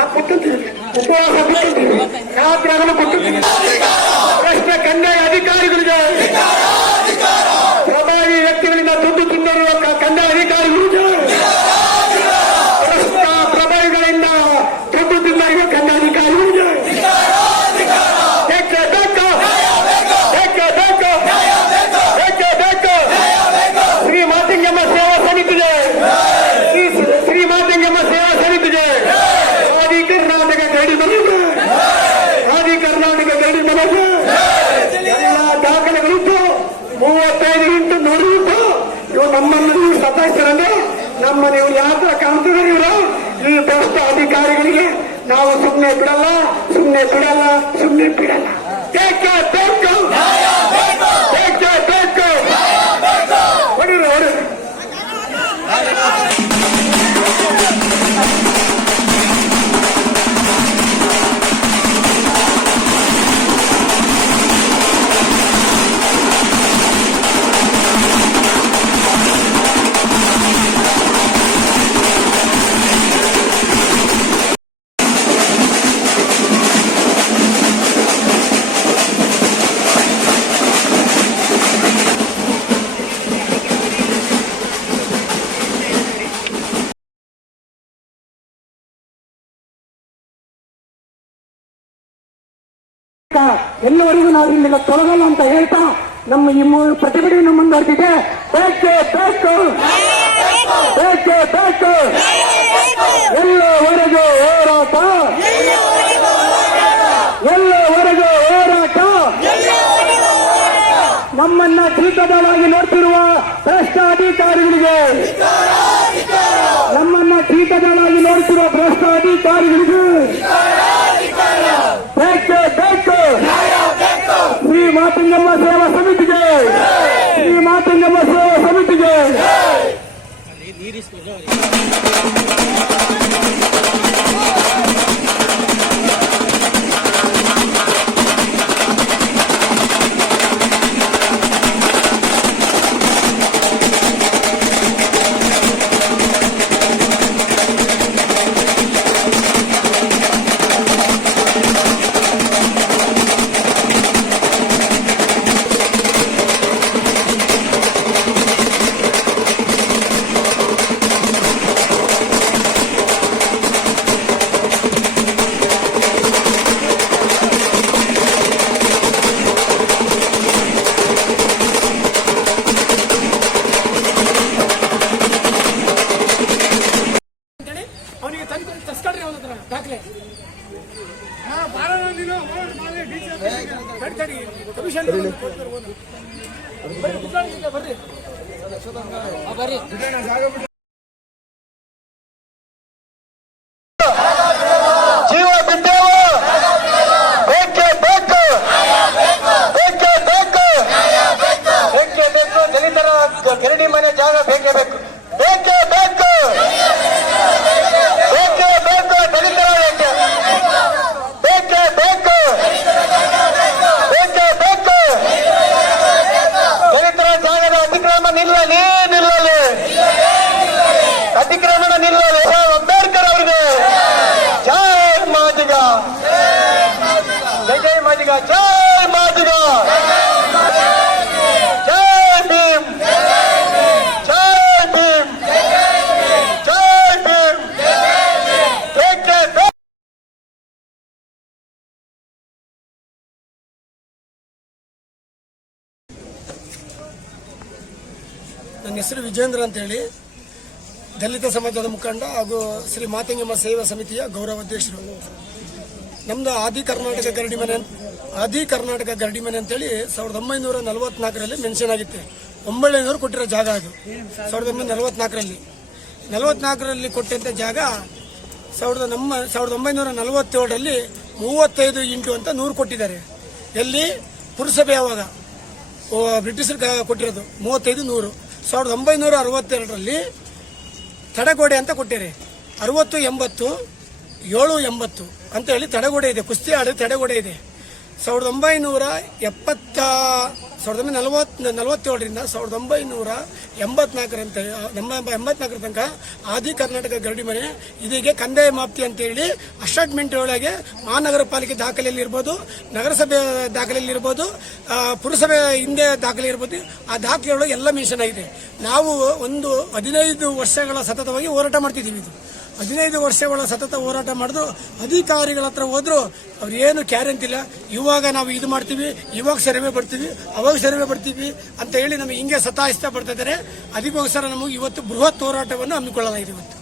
ನಾವು ಕೊಟ್ಟಿರ್ತೀವಿ ಉಪವಾಸ ಕೊಟ್ಟಿರ್ತೀವಿ ರಾತ್ರಿ ಕೊಟ್ಟಿರ್ತೀವಿ ಅಧಿಕಾರಿಗಳಿಗೆ ಸತಾಯಿಸ್ತಾರಂದ್ರೆ ನಮ್ಮ ನೀವು ಯಾತ್ರ ಕಾಣ್ತಿದ್ರೆ ಇವರು ಈ ಭ್ರಷ್ಟ ಅಧಿಕಾರಿಗಳಿಗೆ ನಾವು ಸುಮ್ಮನೆ ಬಿಡಲ್ಲ ಸುಮ್ಮನೆ ಬಿಡಲ್ಲ ಸುಮ್ಮನೆ ಬಿಡಲ್ಲ. ಎಲ್ಲಿವರೆಗೂ ನಾವು ಇಲ್ಲಿಂದ ತೊಲಗಲ್ಲ ಅಂತ ಹೇಳ್ತಾ ನಮ್ಮ ಈ ಮೂರು ಪ್ರತಿಭಟನೆ ಮುಂದುವರೆದಿದೆ ಬೇಕೇ ಬೇಕು ಬೇಕೇ ಬೇಕು ಎಲ್ಲವರೆಗೂ ಹೋರಾಟ ಎಲ್ಲವರೆಗೂ ಹೋರಾಟ ನಮ್ಮನ್ನ ಟೀಕದಳಾಗಿ ನೋಡ್ತಿರುವ ಭ್ರಷ್ಟ ಅಧಿಕಾರಿಗಳಿಗೆ ನಮ್ಮನ್ನ ಟೀಕದಳಾಗಿ ನೋಡ್ತಿರುವ ಭ್ರಷ್ಟ ಅಧಿಕಾರಿಗಳಿಗೆ ಬೇಕೇ ಬೇಕು ಶ್ರೀ ಮಾತಂಗಮ್ಮ ಸೇವಾ ಸಮಿತಿಗೆ. ಶ್ರೀ ಮಾತಂಗಮ್ಮ ಸೇವಾ ಸಮಿತಿಗೆ. ಅಂತೇಳಿ ಬರ್ರಿ ಜೀವ ಬಿದ್ದೇವು. ಬೇಕೆ ಬೇಕು. ಬೇಕೆ ಬೇಕು. ಬೇಕೆ ಬೇಕು. ದಲಿತರ ಗರಡಿ ಮನೆ ಜಾಗ ಬೇಕು ಬೇಕೇ. ನಿಲ್ಲಲಿ ನಿಲ್ಲಲಿ ಅತಿಕ್ರಮಣ ನಿಲ್ಲಲಿ ಅಂಬೇಡ್ಕರ್ ಅವರಿಗೆ ಜೈ ಮಾದಿಗ ಜೈ ಜೈ ಮಾದಿಗ ಜೈ ಮಾದಿಗ ನನ್ನ ಹೆಸರು ವಿಜೇಂದ್ರ ಅಂತೇಳಿ. ದಲಿತ ಸಮಾಜದ ಮುಖಂಡ ಹಾಗೂ ಶ್ರೀ ಮಾತಂಗಮ್ಮ ಸೇವಾ ಸಮಿತಿಯ ಗೌರವ ಅಧ್ಯಕ್ಷರು ನಮ್ದು ಆದಿ ಕರ್ನಾಟಕ ಗರಡಿ ಮನೆ ಆದಿ ಕರ್ನಾಟಕ ಗರಡಿ ಮನೆ ಅಂತೇಳಿ ಸಾವಿರದ ಒಂಬೈನೂರ ನಲವತ್ನಾಲ್ಕರಲ್ಲಿ ಮೆನ್ಷನ್ ಆಗಿತ್ತು. ಒಂಬೈನೂರು ಕೊಟ್ಟಿರೋ ಜಾಗ ಅದು. ಸಾವಿರದ ಒಂಬೈನೂರ ನಲವತ್ನಾಲ್ಕರಲ್ಲಿ. ನಲವತ್ನಾಲ್ಕರಲ್ಲಿ ಕೊಟ್ಟಂತ ಜಾಗ ಸಾವಿರದ ನಮ್ಮ, ಸಾವಿರದ ಒಂಬೈನೂರ ನಲವತ್ತೇಳರಲ್ಲಿ ಮೂವತ್ತೈದು ಇಂಟು ಅಂತ ನೂರು ಕೊಟ್ಟಿದ್ದಾರೆ. ಎಲ್ಲಿ? ಪುರಸಭೆ ಯಾವಾಗ? ಬ್ರಿಟಿಷರು ಕೊಟ್ಟಿರೋದು. ಮೂವತ್ತೈದು ನೂರು. ಸಾವಿರದ ಒಂಬೈನೂರ ಅರವತ್ತೆರಡರಲ್ಲಿ ತಡೆಗೋಡೆ ಅಂತ ಕೊಟ್ಟಿರಿ. ಅರವತ್ತು ಎಂಬತ್ತು, ಏಳು ಎಂಬತ್ತು ಅಂತ ಹೇಳಿ ತಡೆಗೋಡೆ ಇದೆ. ಕುಸ್ತಿ ಆಡಿ ತಡೆಗೋಡೆ ಇದೆ. ಸಾವಿರದ ಒಂಬೈನೂರ ಎಪ್ಪತ್ತ ಸಾವಿರದ ಒಂಬೈನೂರ ನಲವತ್ ನಲವತ್ತೇಳರಿಂದ ಸಾವಿರದ ಒಂಬೈನೂರ ಎಂಬತ್ನಾಲ್ಕರಂತ ಎಂಬತ್ನಾಲ್ಕರ ತನಕ ಆದಿ ಕರ್ನಾಟಕ ಗರಡಿ ಮನೆ, ಇದೀಗ ಕಂದಾಯ ಮಾಪ್ತಿ ಅಂತೇಳಿ ಅಸ್ಟಾಟ್ಮೆಂಟ್ ಒಳಗೆ ಮಹಾನಗರ ಪಾಲಿಕೆ ದಾಖಲೆಯಲ್ಲಿ ಇರ್ಬೋದು, ನಗರಸಭೆ ದಾಖಲೆಯಲ್ಲಿ ಇರ್ಬೋದು ಪುರಸಭೆ ಹಿಂದೆ ದಾಖಲೆ ಇರ್ಬೋದು, ಆ ದಾಖಲೆಯೊಳಗೆ ಎಲ್ಲ ಮೆನ್ಷನ್ ಆಗಿದೆ. ನಾವು ಒಂದು ಹದಿನೈದು ವರ್ಷಗಳ ಸತತವಾಗಿ ಹೋರಾಟ ಮಾಡ್ತಿದ್ದೀವಿ ಇದು. ಹದಿನೈದು ವರ್ಷಗಳ ಸತತ ಹೋರಾಟ ಮಾಡಿದ್ರು ಅಧಿಕಾರಿಗಳ ಹತ್ರ ಹೋದ್ರು ಅವ್ರು ಏನು ಕ್ಯಾರೆ ಇಲ್ಲ. ಇವಾಗ ನಾವು ಇದು ಮಾಡ್ತೀವಿ, ಇವಾಗ ಸರ್ವೆ ಬರ್ತೀವಿ, ಅವಾಗ ಸರ್ವೆ ಬರ್ತೀವಿ ಅಂತ ಹೇಳಿ ನಮಗೆ ಹಿಂಗೆ ಸತಾಯಿಸ್ತಾ ಬರ್ತಾ ಇದ್ದಾರೆ. ಅದಕ್ಕೋಸ್ಕರ ನಮಗೆ ಇವತ್ತು ಬೃಹತ್ ಹೋರಾಟವನ್ನು ಹಮ್ಮಿಕೊಳ್ಳಲಾಗಿದೆ ಇವತ್ತು.